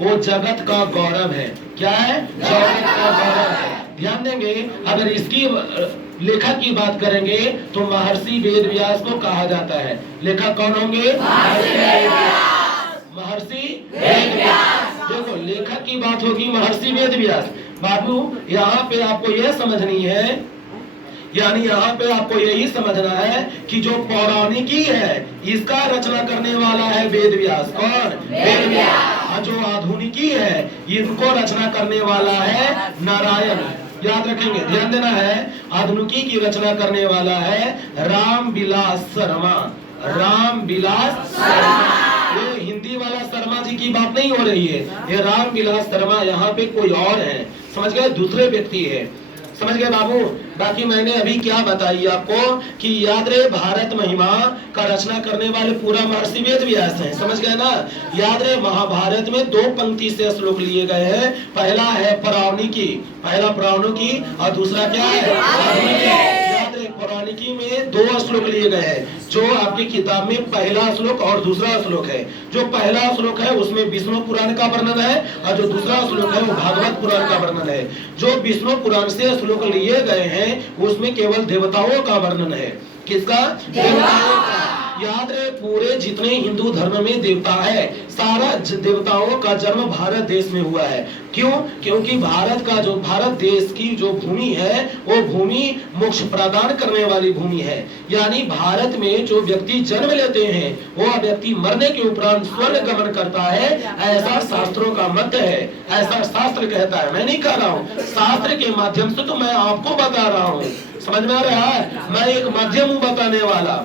वो जगत का गौरव है। क्या है? जगत का गौरव है। ध्यान देंगे, अगर इसकी लेखक की बात करेंगे तो महर्षि वेद व्यास को कहा जाता है। लेखक कौन होंगे? महर्षि वेद व्यास। देखो, लेखक की बात होगी महर्षि वेद व्यास। बाबू, यहाँ पे आपको यह समझनी है, यानी यहाँ पे आपको यही समझना है कि जो पौराणिकी है इसका रचना करने वाला है वेद व्यास। कौन? वेद व्यास। जो आधुनिकी है इनको रचना करने वाला है नारायण। याद रखेंगे, ध्यान देना है। आधुनिकी की रचना करने वाला है रामविलास शर्मा। रामविलास शर्मा। ये हिंदी वाला शर्मा जी की बात नहीं हो रही है, ये रामविलास शर्मा यहाँ पे कोई और है। समझ गए? दूसरे व्यक्ति है। समझ गए बाबू? बाकी मैंने अभी क्या बताई आपको कि याद रहे, भारत महिमा का रचना करने वाले पूरा महर्षि वेद व्यास हैं। समझ गए ना? याद रहे, महाभारत में 2 पंक्ति से श्लोक लिए गए हैं। पहला है पौराणिकी, पहला पौराणिकी, और दूसरा क्या है? याद रहे, पौराणिकी में 2 श्लोक लिए गए हैं। जो आपकी किताब में पहला श्लोक और दूसरा श्लोक है। जो पहला श्लोक है उसमें विष्णु पुराण का वर्णन है, और जो दूसरा श्लोक है वो भागवत पुराण का वर्णन है। जो विष्णु पुराण से श्लोक लिए गए हैं उसमें केवल देवताओं का वर्णन है। किसका? देवताओं का। याद रहे, पूरे जितने हिंदू धर्म में देवता है, सारा देवताओं का जन्म भारत देश में हुआ है। क्यों? क्योंकि भारत देश की जो भूमि है वो भूमि मोक्ष प्रदान करने वाली भूमि है। यानी भारत में जो व्यक्ति जन्म लेते हैं वो व्यक्ति मरने के उपरांत स्वर्ग गमन करता है, ऐसा शास्त्रों का मत है। ऐसा शास्त्र कहता है, मैं नहीं कह रहा हूँ, शास्त्र के माध्यम से तो मैं आपको बता रहा हूँ। समझ में आ रहा है? मैं एक माध्यम हूँ बताने वाला।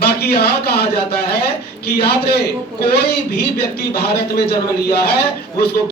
बाकी यहाँ कहा जाता है कि याद रहे, कोई भी व्यक्ति भारत में जन्म लिया है उसको